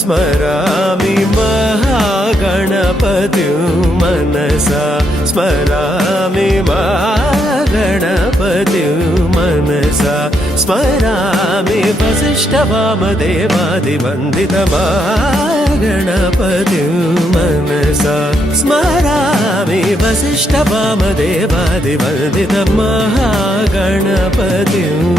स्मरामि महागणपतिं मनसा स्मरामि महागणपतिं मनसा स्मरामि वसिष्ठवामदेवादिवन्दितमहागणपतिं मनसा स्मरामि वसिष्ठवामदेवादिवन्दितमहागणपतिम्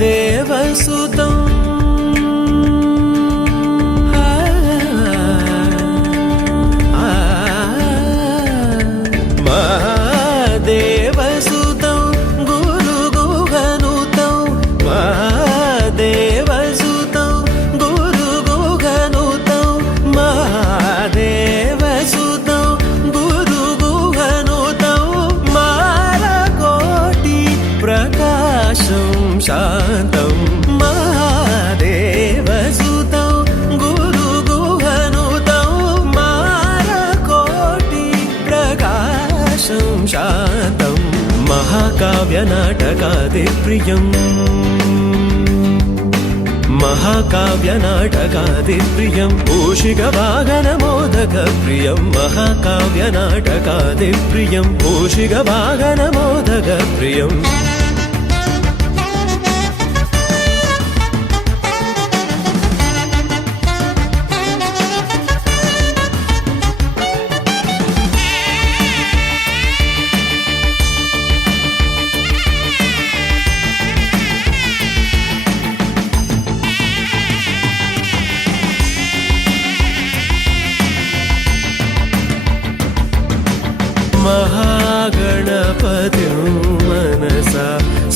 देवसुतं महादेवसुतं गुरुगुहनुतं महादेवसुतं गुरुगुहनुतं महादेवसुतं गुरुगुहनुतं मालकोटि प्रकाशं शान्तं महादेवसुतं गुरुगुहनुतं मालकोटि प्रकाशं शान्तं महाकाव्यनाटकादिप्रियम् महाकाव्यनाटकादिप्रियं मूषिकवाहनमोदकप्रियं महाकाव्यनाटकादिप्रियं मूषिकवाहनमोदकप्रियम् महागणपतिं मनसा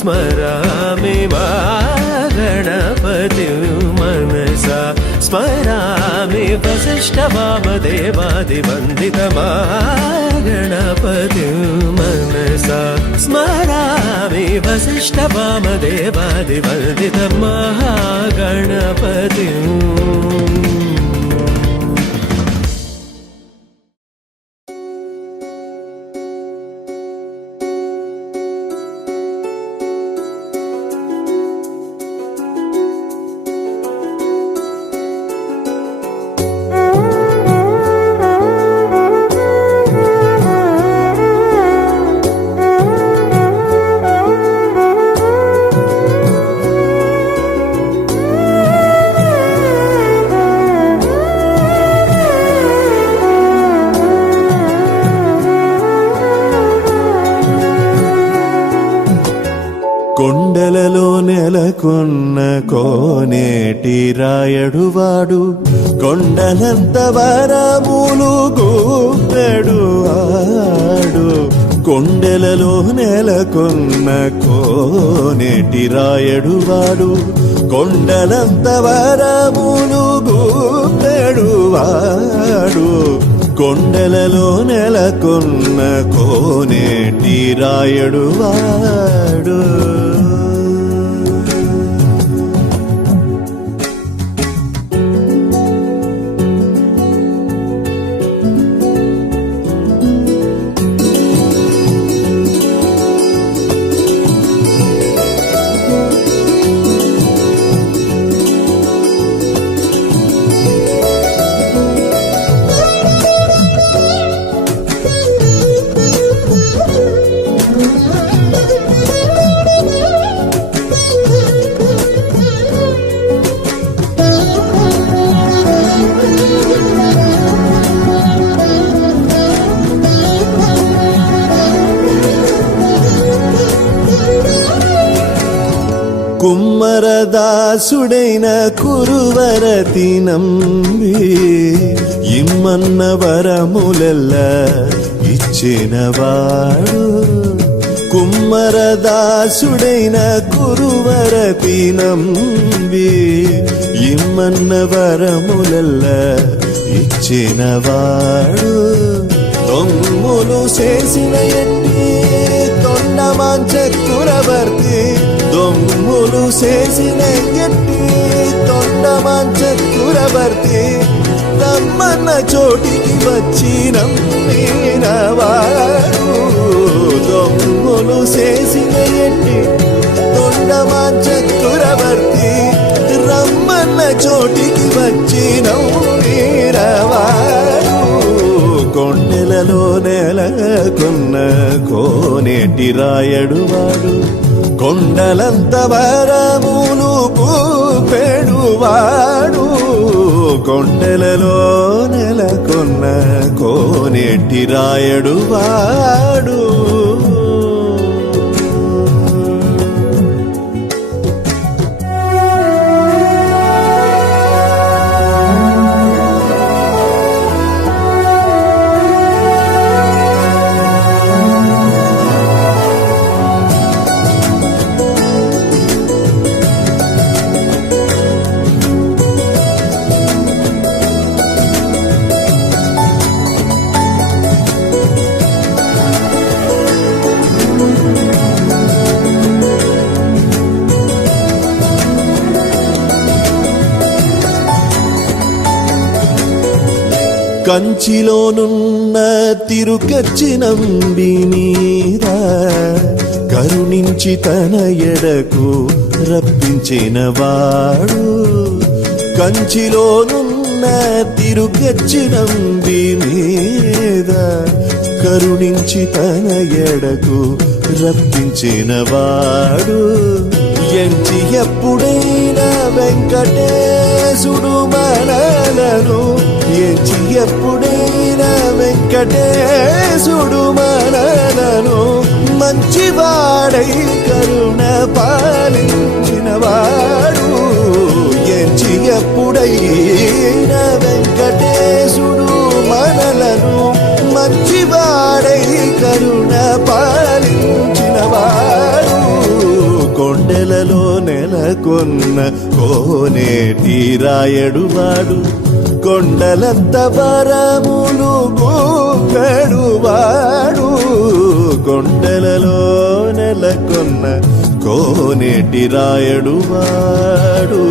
स्मरामि महागणपतिं मनसा स्मरामि वसिष्ठवामदेवादिवन्दितमहागणपतिं मनसा स्मरामि वसिष्ठवामदेवादिवन्दितमहागणपतिम् కొండలలో నెలకొన్న కోనేటి రాయడువాడు కొండలంత వరములు గూపెడు ఆడు కొండలలో నెలకొన్న కోనేటి రాయడువాడు కొండలంత వరములు గూపెడు ఆడు కొండలలో నెలకొన్న కోనేటి రాయడువాడు కుమ్మరదాసుడైన కురువరతి నంబి ఇమ్మన్న వరములెల్ల ఇచ్చినవాడు కుమ్మరదాసుడైన కురువరతి నంబి ఇమ్మన్న వరములల్ల ఇచ్చినవాడు దొంగులు చేసిన ఎట్టి తొండమాన్ చక్రవర్తి దొంగులు చేసిన ఎట్టి తొండమాన్ చక్రవర్తి రమ్మన్న చోటికి వచ్చి నమ్మినవాడు దొంగులు చేసిన ఎట్టి తొండమాన్ చక్రవర్తి రమ్మన్న చోటికి వచ్చి నమ్మినవాడు కొండెలలో నెలకొన్న కోనేటి రాయడువాడు కొండలంత వరములు పూపెడువాడు కొండలలో నెలకొన్న కోనేటి రాయడువాడు కంచిలోనున్న తిరుకచ్చి నంబి మీద కరుణించి తన ఎడకు రప్పించిన వాడు కంచిలోనున్న తిరుకచ్చి నంబి మీద కరుణించి తన ఎడకు రప్పించిన వాడు ఎంచి ఎప్పుడైనా వెంకటేశుడు మనలను ఎంచి ఎప్పుడైనా వెంకటేశుడు మనలను మంచివాడై కరుణ పాలించిన వాడు ఎంచి ఎప్పుడైనా వెంకటేశుడు మనలను మంచివాడై కరుణ పాలించిన వాడు కొండెలలో నెలకొన్న కోనేటి రాయడువాడు కొండలంత వరములు గోపెడువాడు కొండలలో నెలకొన్న కోనేటి రాయడువాడు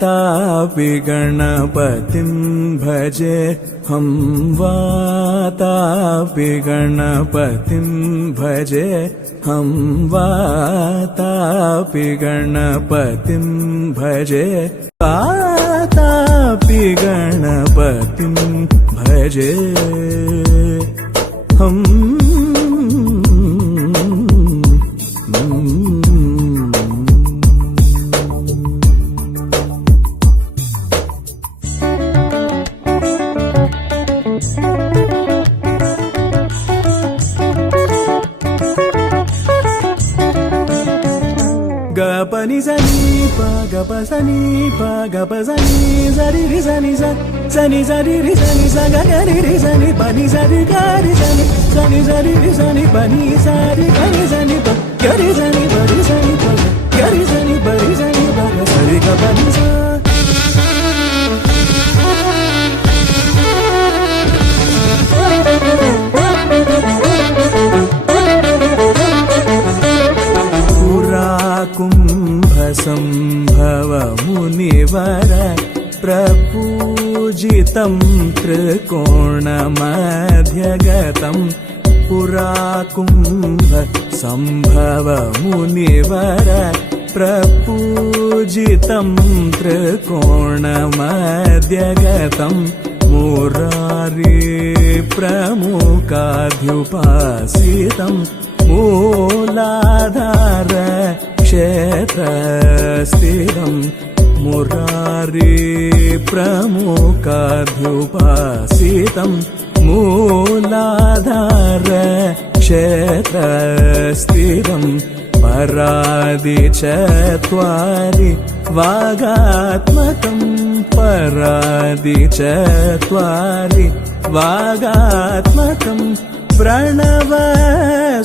वातापि गणपतिं भजे हम वातापि गणपतिं भजे हम वातापि गणपतिं भजे वातापि गणपतिं भजे हम pani zani pa ga pa zani pa ga pa zani zari ri zani za zani zari ri zani za ga ga ri zani pani zari ga ri zani zani zari ri zani pani zari ga ri zani pa ga ri zani pa ri zani pa ga ri zani pa ri zani pa ga zari ga pani za कुम्भसम्भव मुनिवर प्रपूजितं त्रिकोणमध्यगतं पुरा कुम्भसम्भव मुनिवर प्रपूजितं त्रिकोणमध्यगतं मुरारी प्रमुखाध्युपासितं मूलाधार क्षेत्रस्थितं मुरारी प्रमुखाध्युपासितं मूलाधार क्षेत्रस्थितं परादि चत्वारि वागात्मकं परादि चत्वारि वागात्मकं प्रणव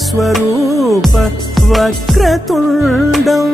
स्वरूप वक्रतुण्डम्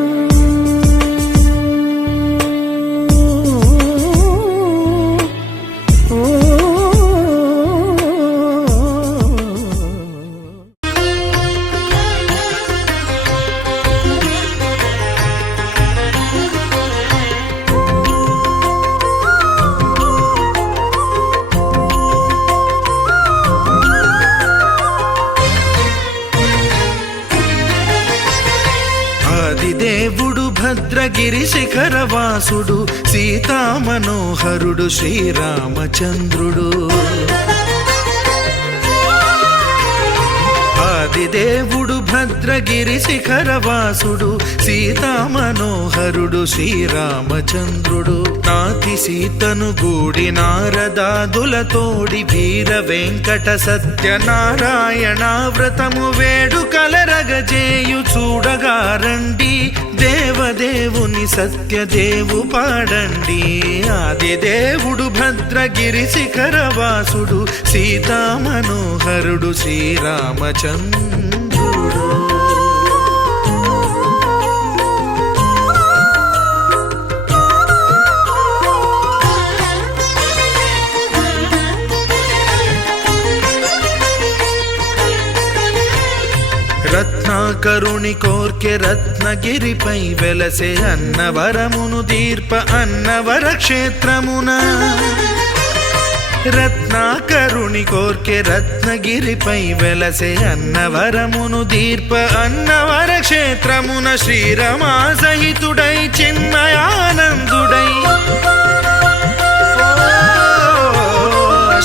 దేవుడు భద్రగిరి శిఖరవాసుడు సీతామనోహరుడు శ్రీరామచంద్రుడు ఆదిదేవుడు భద్రగిరి శిఖరవాసుడు సీతామనోహరుడు శ్రీరామచంద్రుడు నాతి సీతను గూడి నారదాదులతోడి వీర వెంకట సత్యనారాయణ వ్రతము వేడుకలరగజేయు చూడగారండి దేవదేవుని సత్యదేవు పాడండి ఆదిదేవుడు భద్రగిరి శిఖరవాసుడు సీతామనోహరుడు శ్రీరామచంద్రుడు రత్నాకరుని కోర్కె రత్నగిరిపై వెలసే అన్నవరమును దీర్ప అన్నవర క్షేత్రమున రత్నాకరుని కోర్కె రత్నగిరిపై వెలసే అన్నవరమును దీర్ప అన్నవర క్షేత్రమున శ్రీరమా సహితుడై చిన్మయానందుడై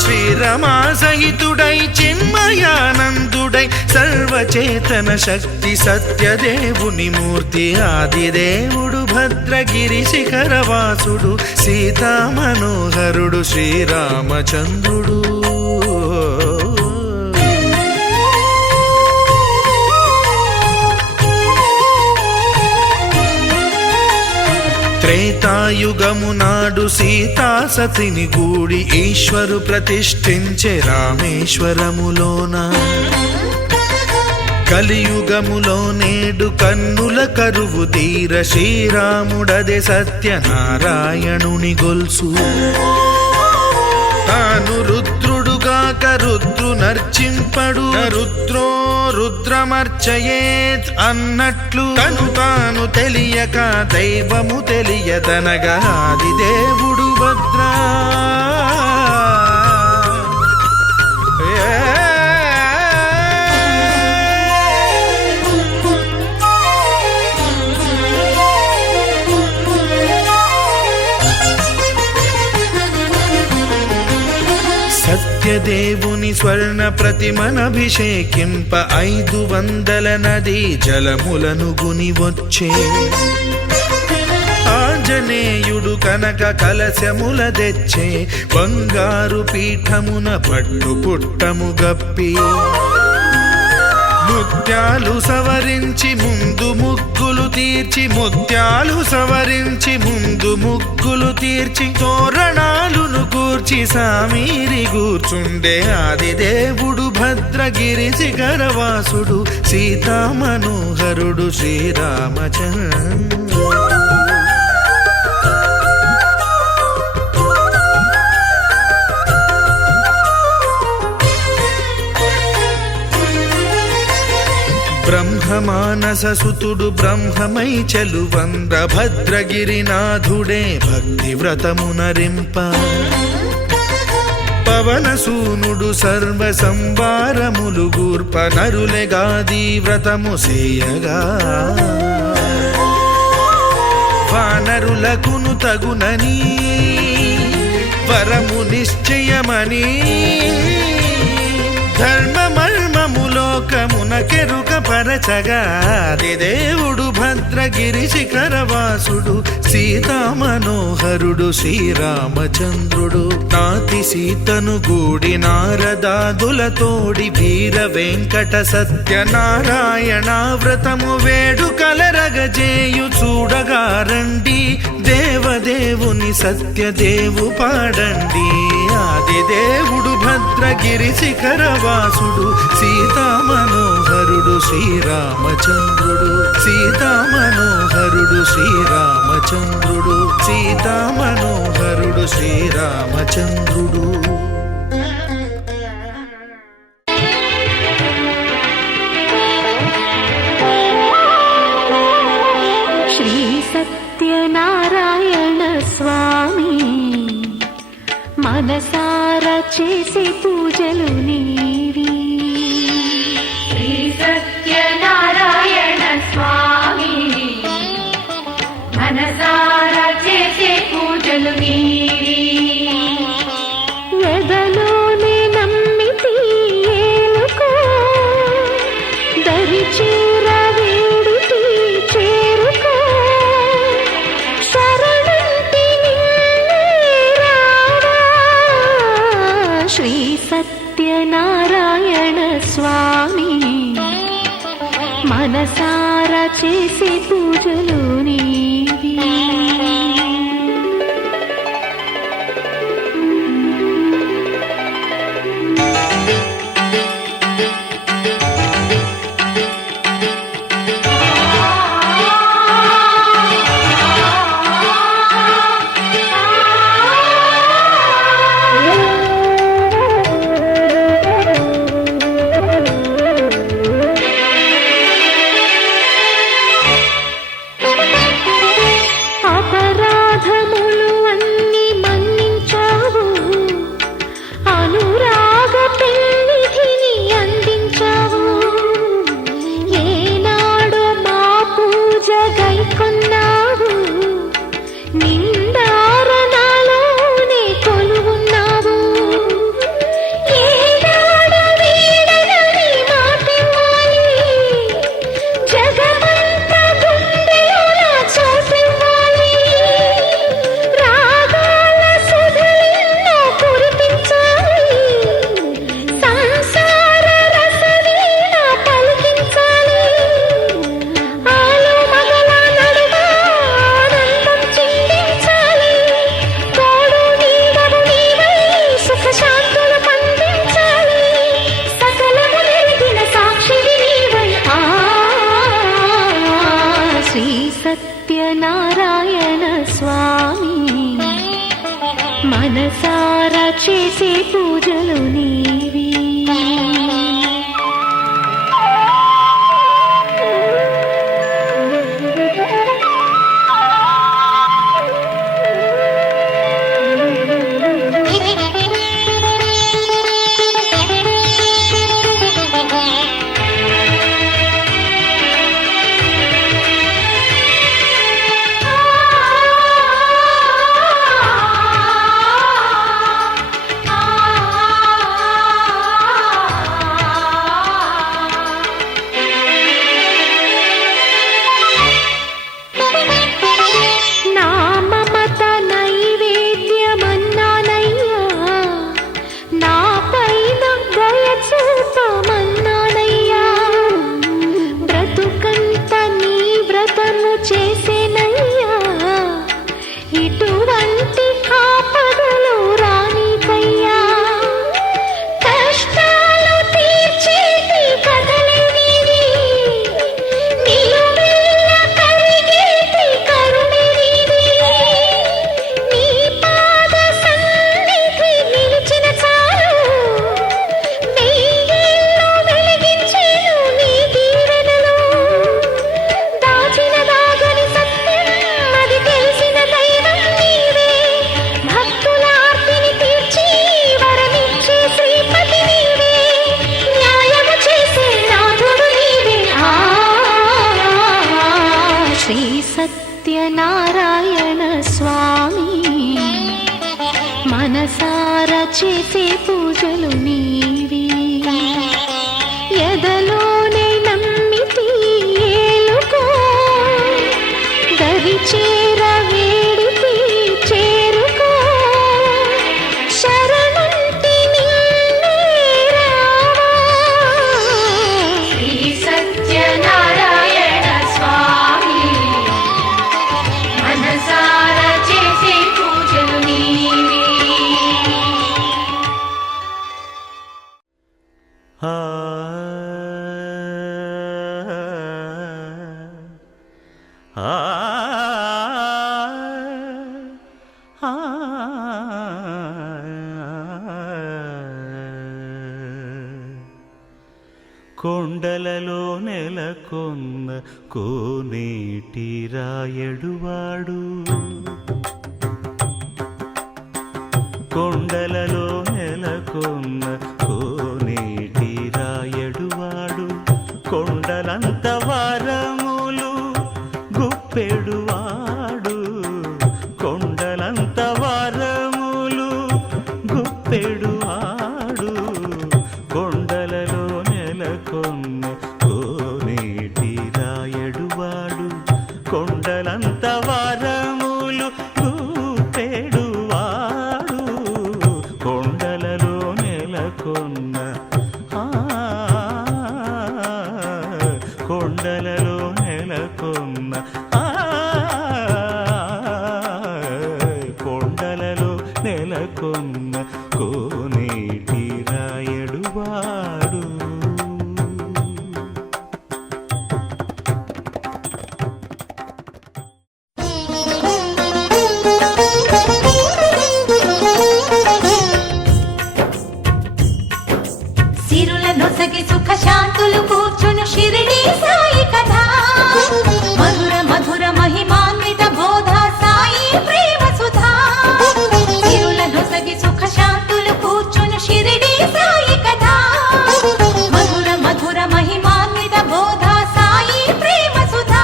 శ్రీరమా సహితుడై చిన్మయానందుడై సర్వచేతన శక్తి సత్యదేవుని మూర్తి ఆదిదేవుడు భద్రగిరి శిఖరవాసుడు సీతామనోహరుడు శ్రీరామచంద్రుడు త్రేతాయుగము నాడు సీతా సతిని గూడి ఈశ్వరు ప్రతిష్ఠించే రామేశ్వరములోన కలియుగములో నేడు కన్నుల కరువు తీర శ్రీరాముడదే సత్యనారాయణుని గొల్సు తాను రుద్రుడుగాక రుద్రు నర్చింపడు రుద్రో రుద్రమర్చయేత్ అన్నట్లు తను తాను తెలియక దైవము తెలియదనగా ఆదిదేవుడు భద్రా సత్యదేవుని స్వర్ణ ప్రతిమనభిషేకింప 500 నదీ జలములను గుని వచ్చే ఆంజనేయుడు కనక కలశముల తెచ్చే బంగారు పీఠమున పట్టు పుట్టము గప్పి ముద్దు ముత్యాలు సవరించి ముందు ముగ్గులు తీర్చి ముత్యాలు సవరించి ముందు ముగ్గులు తీర్చి తోరణాలును కూర్చి సామీరి కూర్చుండే ఆదిదేవుడు భద్రగిరి శిఖరవాసుడు సీతామనోహరుడు శ్రీరామచంద్రుడు. బ్రహ్మమానససుతుడు బ్రహ్మమై చెలువంద భద్రగిరినాథుడే భక్తి వ్రతమునరింప పవనసూనుడు సర్వ సంవారములు గూర్ప నరులెగాది వ్రతము సేయగా వానరులకును తగునని వరము నిశ్చయమని ధర్మమర్మములోకమునకెరుక పరచగా దేవుడు భద్రగిరి శిఖరవాసుడు సీతామనోహరుడు శ్రీరామచంద్రుడు. నాతి సీతను గూడి నారదాదులతోడి వీర వెంకట సత్యనారాయణ వ్రతము వేడుకలరగజేయు చూడగా రండి దేవదేవుని సత్యదేవు పాడండి. ఆదిదేవుడు భద్రగిరి శిఖరవాసుడు సీతామనోహరుడు శ్రీరామచంద్రుడు. సీతామనోహరుడు శ్రీరామచంద్రుడు. సీతామనోహరుడు శ్రీరామచంద్రుడు. శ్రీ సత్యనారాయణ స్వామి మనసార చేసే పూజలు నీవి. శ్రీ సత్యనారాయణ స్వామి మనసార చేసే పూజలు నీవి. ఎదలోనే నమ్మితి ఏలుకో దరి చేర వేడితి చేరుకో శరణంటి నిన్నే రావా. శ్రీ సత్యనారాయణ స్వామి మనసార చేసే పూజలు నీవి. అపరాధములు అన్ని మన్నించావు, అనురాగ పెన్నిధిని అందించావు. ఏనాడు మా పూజ గైకొన్నావు, నిండారణాలోనే కొలువున్నావు. ఏనాడు వీడనని మాటివ్వాలి, జగమంత గుండెలోన చోటివ్వాలి. రాగాల సుధలెన్నో కురిపించాలి, సంసార రసవీణ పలికించాలి. ఆలు మగల నడుమ ఆనందం చిందించాలి. తోడు నీడవు నీవై సుఖ శాంతులు పండించాలి. సకలము నెరిగిన సాక్షివి నీవై. శ్రీ సత్యనారాయణ స్వామి మనసార చేసే పూజలు నీవి. ఆ సత్యనారాయణ స్వామి మనసారా చేసే పూజలు నీవి ఎదలోనే నమ్మితి ఏలుకో దరి చేర వేడితి చేరుకో శరణంటి నిన్నే రావా శ్రీ సత్యనారాయణ స్వామి మనసారా చేసే పూజలు నీవి కొండలలో నెలకొన్న కోనేటి రాయడువాడు కొండలలో నెలకొన్న కోనేటి రాయడువాడు కొండలంత వారములు గుప్పెడువాడు కొండలంత వారములు గుప్పెడువాడు కొండలలో నెలకొన్న కోనేటి రాయడువాడు కొండలంత వారములు గుప్పెడువాడు కొండలలో నెలకొన్న కొండలలో నెలకొన్న కొండలలో నెలకొన్న కోనేటి రాయడువాడు సిరుల నొసగి సుఖ శాంతులు కూర్చును షిరిడి సాయి కథ మధుర మధుర మహిమాన్విత బోధ సాయి ప్రేమ సుధా సిరుల నొసగి సుఖ శాంతులు కూర్చును షిరిడి సాయి కథ మధుర మధుర మహిమాన్విత బోధ సాయి ప్రేమ సుధా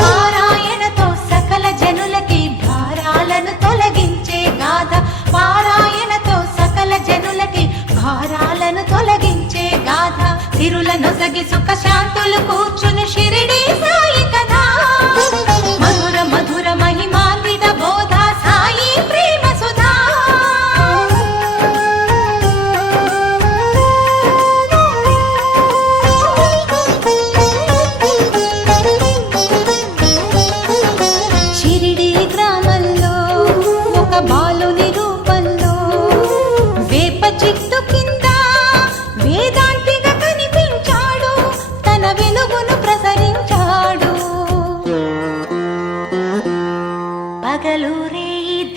పారాయణతో సకల జనులకి భారాలను తొలగించే గాథ పారాయణతో సకల జనులకి భారాలను తొలగించే గాథ సిరుల నొసగి సుఖ శాంతులు కూర్చును షిరిడి సాయి కథ మధుర మధుర మహిమాన్విత బోధ సాయి ప్రేమ సుధా షిరిడి గ్రామంలో ఒక బాలుని రూపంలో వేప చెట్టు కింద వేదాంతిగా కనిపించాడు తన వెలుగును ప్రసరించాడు పగలూరే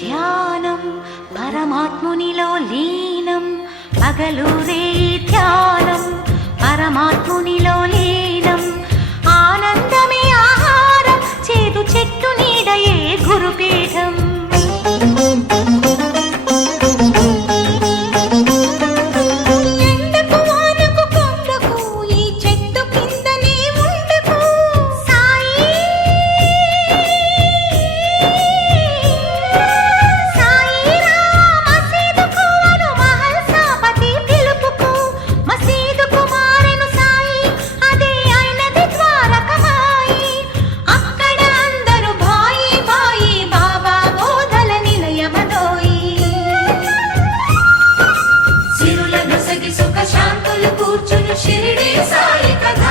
ధ్యానం పరమాత్మునిలో లీనం పగలూరే ధ్యానం పరమాత్మునిలో లీనం ఆనందమే ఆహారం చేదు చెట్టు నీడయే గురుపీఠం ఎండకు వానకు కొండకు ఈ చెట్టు కిందనే ఉండకు సాయి మసీదుకు అను మహల్ సాపతి పిలుపుకు మసీదుకు మారెను సాయి అదే అయినది ద్వారకమాయి అక్కడ అందరూ భాయి భాయి బాబా బోధల నిలయమదోయి సిరుల నొసగి సుఖ శాంతులు కూర్చును షిరిడి సాయి కథ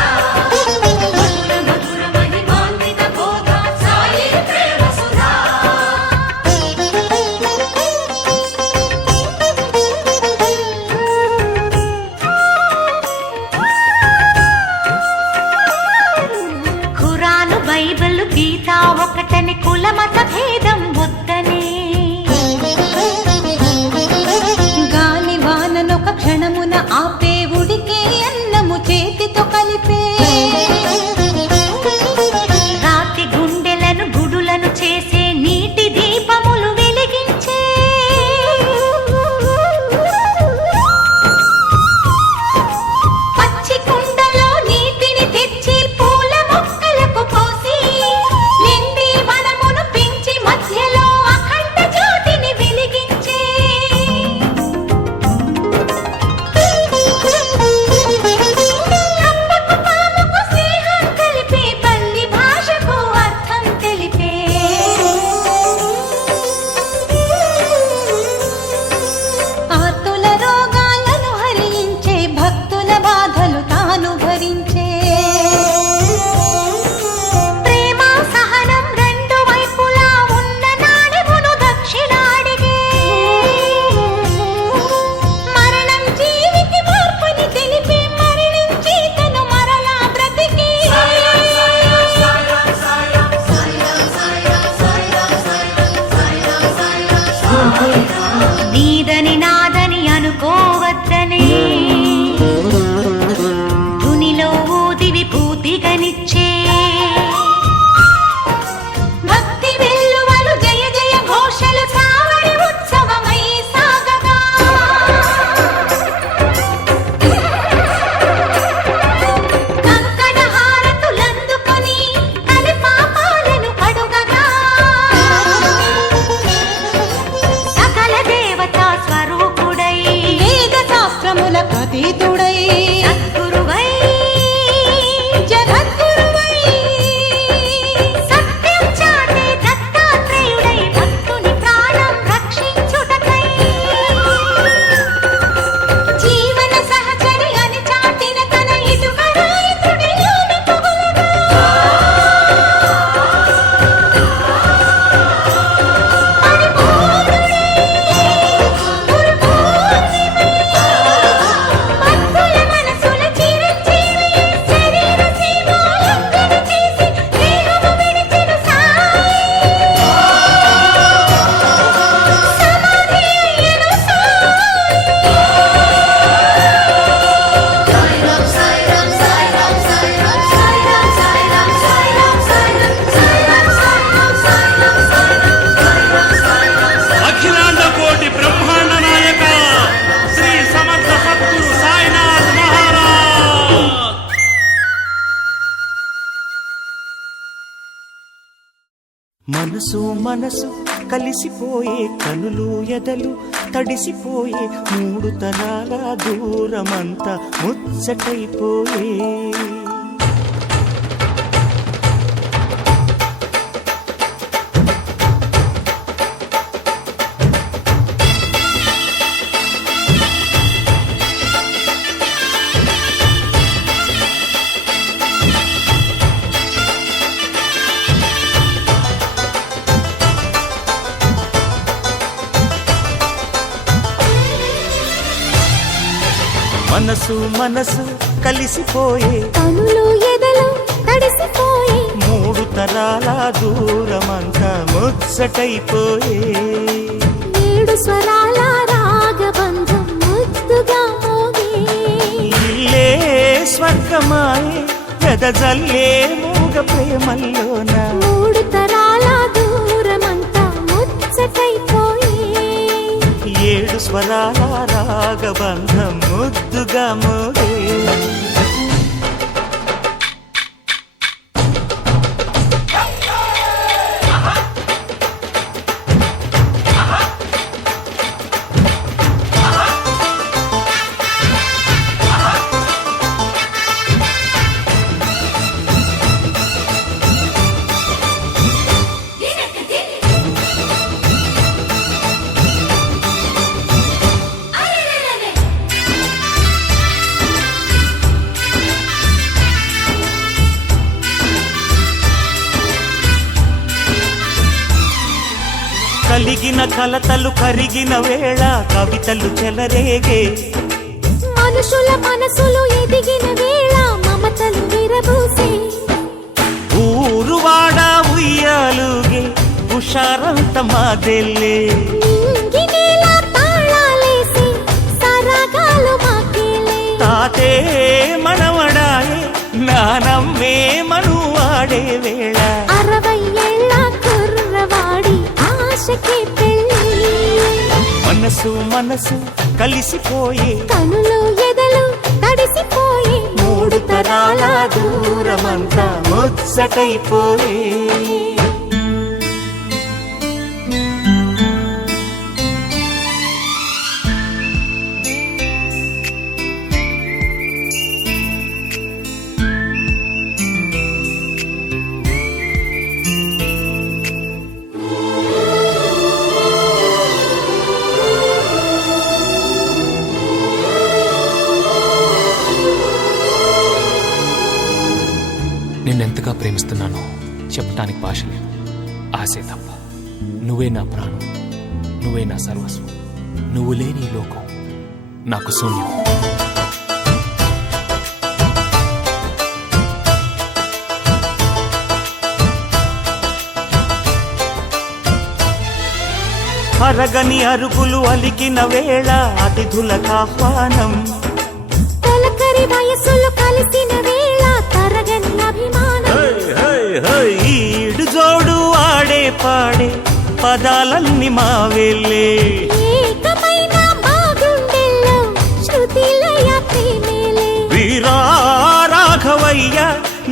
మధుర మధుర మహిమాన్విత బోధ సాయి ప్రేమ సుధా ఖురాను బైబిల్ గీత ఒకటని కులమత భేదం వద్దనే గాలి వాననొక క్షణమున ఆపే ఉడికే అన్నము చేతితో కలిపే రాతి గుండెలను గుడులను చేసే నీటి దీపములు వెలిగించే పచ్చి కుండలో నీటిని తెచ్చి పూల మొక్కలకు పోసి నిండి మనసు మనసు కలిసిపోయే కనులు ఎదలు తడిసిపోయే మూడు తరాల దూరమంతా ముచ్చటైపోయే మనసు మనసు కలిసిపోయే కనులు ఎదలు తడిసిపోయే మూడు తరాల దూరమంతా ముచ్చటైపోయే ఏడు స్వరాల రాగబంధం ముద్దుగా మోగే ఇల్లే స్వర్గమాయే వెదజల్లే మూగ ప్రేమల్లోన మూడు తరాల దూరమంతా ముచ్చటైపోయే ఏడు స్వరాల రాగబంధం ముద్దుగా మోగే కలిగిన కలతలు కరిగిన వేళ కవితలు చెలరేగే మనుషుల మనసులు ఎదిగిన వేళ మమతలు విరబూసే ఊరువాడ ఉయ్యాలుగే హుషారంత మాదెల్లే నింగినేల తాళాలేసి సరాగాలు మాకేలే తాతే మనవడాయే నానమ్మే మనువాడే వేళ 60 ఏళ్ల కుర్రవాడి ఆశకి పెళ్ళి మనసు మనసు కలిసిపోయే కనులు ఎదలు తడిసిపోయి మూడు తరాల దూరమంతా ముచ్చటైపోయే నిన్నెంతగా ప్రేమిస్తున్నానో చెప్పటానికి భాష లేదు. ఆశే తప్ప. నువ్వే నా ప్రాణం, నువ్వే నా సర్వస్వం. నువ్వు లేని ఈ లోకం నాకు శూన్యం. అరగని అరుగులు అలికిన వేళ అతిథులకు ఆహ్వానం తొలకరి వయసులు కలిసిన వేళ తరగని అభిమానం ఈడు జోడు ఆడే పాడే పదాలన్నీ మావెళ్ళే ఏకమైన మా గుండెల్లో శృతిలయ ప్రేమేలే వీరా రాఘవయ్య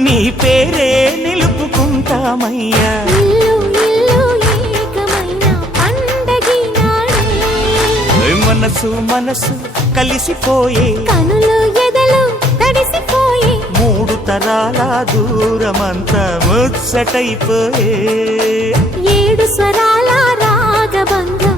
నీ పేరే నిలుపుకుంటామయ్యా ఇల్లు ఇల్లు ఏకమైన పండగి నాడే మనసు మనసు కలిసిపోయే కనులు ఎదలు తడిసిపోయి మూడు తరాల దూరమంతా ముచ్చటైపోయే ఏడు స్వరాల రాగబంధం